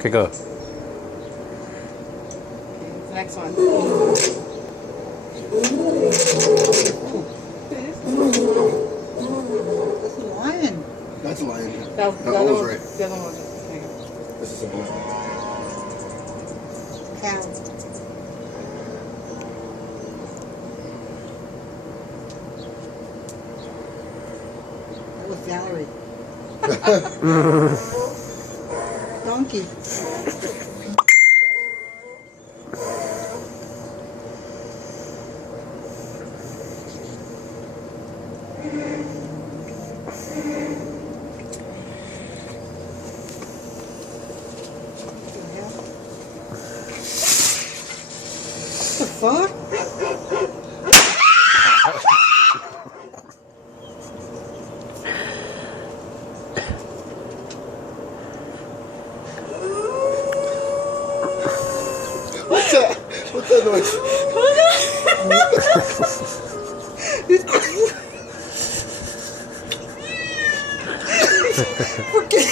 Okay, go. Next one. That's a lion. That's a lion. The That other was one. right. The other one was right. There you go. This is a bull. Cow. That was Valerie. Donkey. What the fuck? What's that? What's that noise? Forget.